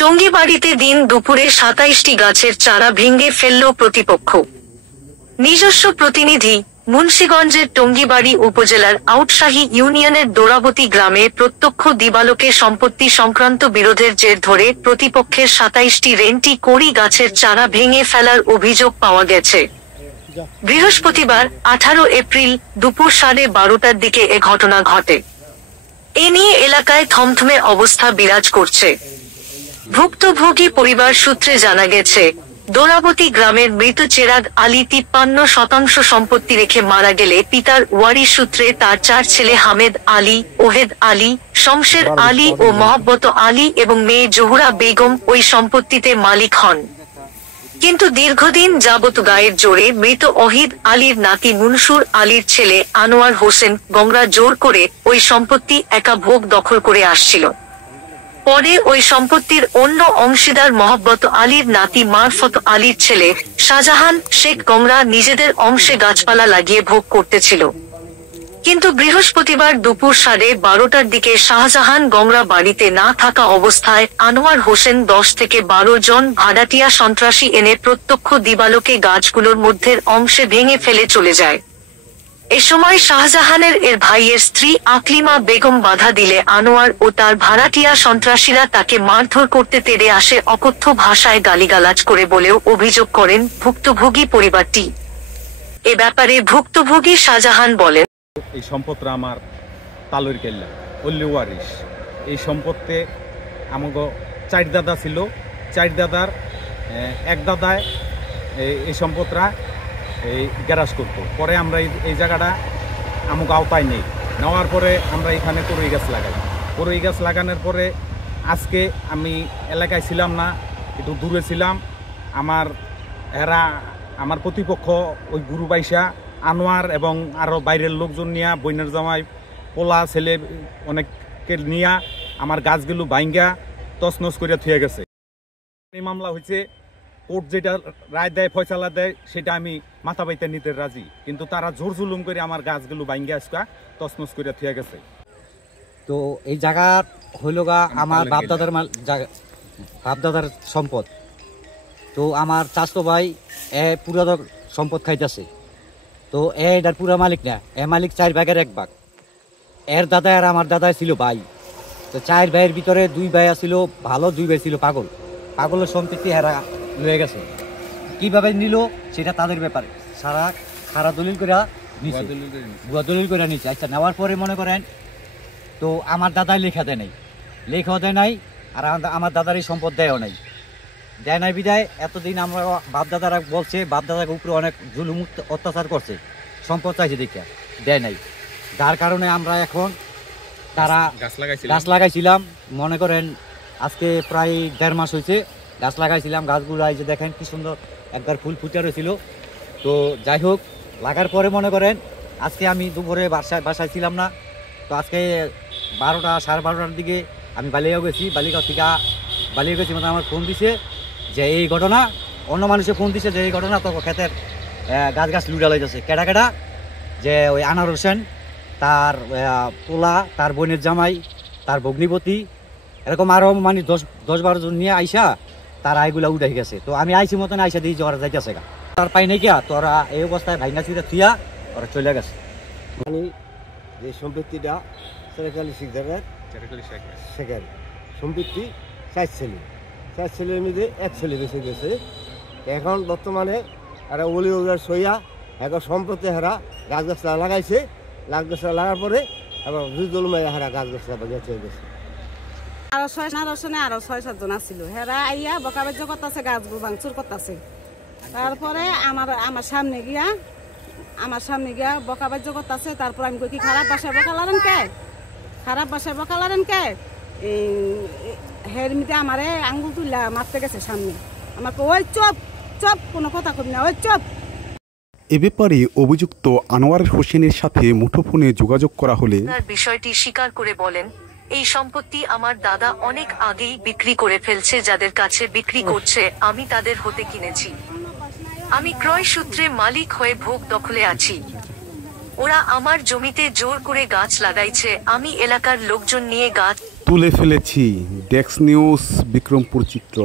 টঙ্গীবাড়িতে দিন দুপুরে ২৭টি গাছের চারা ভেঙে ফেলল প্রতিপক্ষ। নিজস্ব প্রতিনিধি। মুন্সিগঞ্জের টঙ্গীবাড়ি উপজেলার আউটশাহী ইউনিয়নের দোরাবতী গ্রামে প্রত্যক্ষ দিবালোকে সম্পত্তি সংক্রান্ত বিরোধের জের ধরে প্রতিপক্ষের ২৭টি রেন্টি কড়ি গাছের চারা ভেঙে ফেলার অভিযোগ পাওয়া গেছে। বৃহস্পতিবার ১৮ এপ্রিল দুপুর ১২:৩০টার দিকে এ ঘটনা ঘটে। এ নিয়ে এলাকায় থমথমে অবস্থা বিরাজ করছে। ভুক্তভোগী পরিবার সূত্রে জানা গেছে, দোরাবতী গ্রামের মৃত চেরাগ আলী ৫৩% সম্পত্তি রেখে মারা গেলে পিতার ওয়ারিশ সূত্রে তার ৪ ছেলে হামেদ আলী, ওহেদ আলী, শমশের আলী ও মহব্বত আলী এবং মেয়ে জহুরা বেগম ওই সম্পত্তিতে মালিক হন। কিন্তু দীর্ঘদিন যাবত গায়ের জোরে মৃত ওহিদ আলীর নাতি মুনসুর আলীর ছেলে আনোয়ার হোসেন গংরা জোর করে ওই সম্পত্তি একা ভোগ দখল করে আসছিল। পরে ওই সম্পত্তির অন্য অংশীদার মহব্বত আলীর নাতি মারফত আলীর ছেলে শাহজাহান শেখ গংরা নিজেদের অংশে গাছপালা লাগিয়ে ভোগ করতেছিল। কিন্তু বৃহস্পতিবার দুপুর 12:30টার দিকে শাহজাহান গংরা বাড়িতে না থাকা অবস্থায় আনোয়ার হোসেন ১০ থেকে ১২ জন ভাড়াটিয়া সন্ত্রাসী এনে প্রত্যক্ষ দিবালোকে গাছগুলোর মধ্যের অংশে ভেঙে ফেলে চলে যায়। এ সময় শাহজাহানের এর ভাইয়ের স্ত্রী আকলিমা বেগম বাধা দিলে আনোয়ার ও তার ভাড়াটিয়া সন্ত্রাসীরা তাকে মারধর করতে তেড়ে আসে, অকথ্য ভাষায় গালিগালাজ করে বলেও অভিযোগ করেন ভুক্তভোগী পরিবারটি। এ ব্যাপারে ভুক্তভোগী শাহজাহান বলেন, এই সম্পদটা আমার তালুর কেল্লা অল্লি ওয়ারিশ। এই সম্পদে আমাকে ৪ দাদা ছিল, ৪ দাদার এক দাদায় এই সম্পদটা এই গ্যারাজ করতো। পরে আমরা এই জায়গাটা আমাকে আওতায় নেই, নেওয়ার পরে আমরা এখানে করই গাছ লাগাই। করই গাছ লাগানোর পরে আজকে আমি এলাকায় ছিলাম না, একটু দূরে ছিলাম। আমার প্রতিপক্ষ ওই গুরু বাইশা আনোয়ার এবং আরও বাইরের লোকজন নিয়ে বইনের জামাই পোলা ছেলে অনেককে নিয়ে আমার গাছগুলো ভাঙ্গা তছনছ করে থুয়ে গেছে। এই মামলা হয়েছে, কোর্ট যেটা রায় দেয়, ফয়সালা দেয়, সেটা আমি মাথা বাইতে নিতে রাজি, কিন্তু তারা জোর জুলুম করে আমার গাছগুলো ভাঙ্গা আজকা তছনছ করে থুয়ে গেছে। তো এই জায়গা হইল গা আমার বাপদাদার সম্পদ। তো আমার চাচতো ভাই পুরা সম্পদ খাইতেছে। তো এটার পুরা মালিক না, মালিক ৪ ভাগের 1 ভাগ। এর দাদা আর আমার দাদা ছিল ভাই। তো ৪ ভাইয়ের ভিতরে 2 ভাই ছিল ভালো, 2 ভাই ছিল পাগল। পাগলের সম্পত্তি হেরা লয়ে গেছে। কিভাবে নিল সেটা তাদের ব্যাপারে। সারা দলিল করে নিছে, ভুয়া দলিল করে নিচ্ছে। আচ্ছা, নেওয়ার পরে মনে করেন তো আমার দাদাই লেখা দেয় নাই, আর আমার দাদার এই সম্পদ দেয়ও নাই বিদায় এতদিন আমরা বাপদাদারা বলছে বাপদাদার উপরে অনেক জুলুম অত্যাচার করছে, সম্পদ চাইছে দেখে দেয় নাই। যার কারণে আমরা এখন তারা গাছ লাগাইছিলাম। মনে করেন আজকে প্রায় ১.৫ মাস হয়েছে গাছ লাগাইছিলাম। গাছগুলো এই যে দেখেন কি সুন্দর একবার ফুল ফুটে রয়েছিল। তো যাই হোক, লাগার পরে মনে করেন আজকে আমি দুপুরে বাসায় ছিলাম না। তো আজকে ১২টা ১২:৩০টার দিকে আমি বালিয়াও গেছি। বালিয়া গেছি মানে আমার ফোন দিছে যে এই ঘটনা, অন্য মানুষে ফোন দিছে যে এই ঘটনা, তো ক্ষেতের গাছ লুটা লাইতেছে। কেডা যে ওই আনোয়ার হোসেন, তার পোলা, তার বোনের জামাই, তার ভগ্নিপতি, এরকম আরও মানে ১০-১২ জন নিয়ে আইসা তারা এগুলা উঠে গেছে। তো আমি আইসি মতন আইসা দিয়ে ওরা যাইতেছে গা, তার পাই নাই গিয়া। তো ওরা এই অবস্থায় ভাইঙ্গা চিরা থিয়া ওরা চলে গেছে। মানে যে সম্পত্তিটা শেখের সম্পত্তি ৪ ছেলের মধ্যে 1 ছেলে বেঁচে গেছে। এখন বর্তমানে এরা অলি ওজার সইয়া এখন সম্পত্তি হেরা গাছগাছলা লাগাইছে। গাছগাছলা লাগার পরে এবার রুজুল মাইয়া হেরা গাছগাছলা বাগিয়ে গেছে। আরো ৬-৭ জন আসছিল, হেরা আইয়া বকাবাজ্য করতেছে, গাছগুলো ভাঙচুর করতেছে। তারপরে আমার সামনে গিয়া বকাবাজ্য করতেছে। তারপর আমি কই কি খারাপ বাসায় বকালারেন কে হের মিতে আমারে আঙ্গুল তুললা মারতে গেছে সামনে। আমাকে ওই চপ কোনো কথা কবি না, ওই চপ। এ ব্যাপারে অভিযুক্ত আনোয়ার হোসেনের সাথে মুঠোফোনে যোগাযোগ করা হলে বিষয়টি স্বীকার করে বলেন, এই সম্পত্তি আমার দাদা অনেক আগেই বিক্রি করে ফেলছে। যাদের কাছে বিক্রি করছে আমি তাদের হতে কিনেছি। আমি ক্রয় সূত্রে মালিক হয়ে ভোগ দখলে আছি। ওরা আমার জমিতে জোর করে গাছ লাগাইছে। আমি এলাকার লোকজন নিয়ে গাছ তুলে ফেলেছি। ডেস্ক নিউজ, বিক্রমপুর চিত্র।